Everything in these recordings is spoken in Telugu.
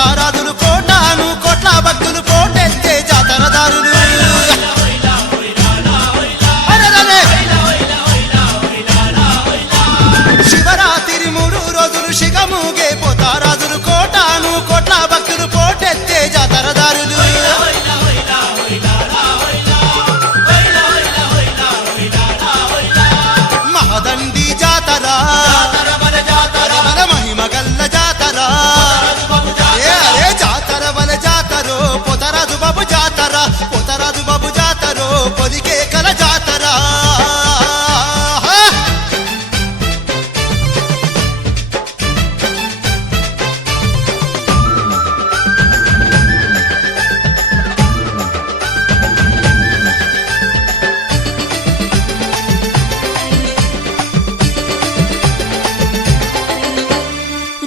పోతారాజులు కోటాను కోట్ల భక్తులు పోటెత్తే జాతరదారులు శివరాత్రి 3 రోజులు శిగముగే పోతారాజులు కోటాను కోట్ల భక్తులు పోటెత్తే జాతరదారులు మహదండి జాతర మహిమ గల్ల జాతర జాతర బల జాతరో పోతరాజు బాబు జాతర పోతరాజు బాబు జాతరో పొదికే కల జాతర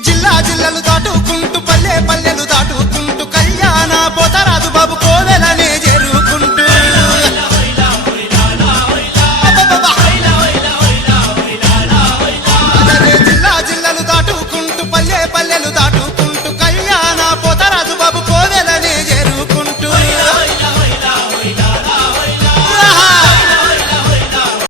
జిల్లా జిల్లలు దాటుకుంటూ పల్లె పల్లెలు దాటుకుంటూ కళ్యాణ పోతరా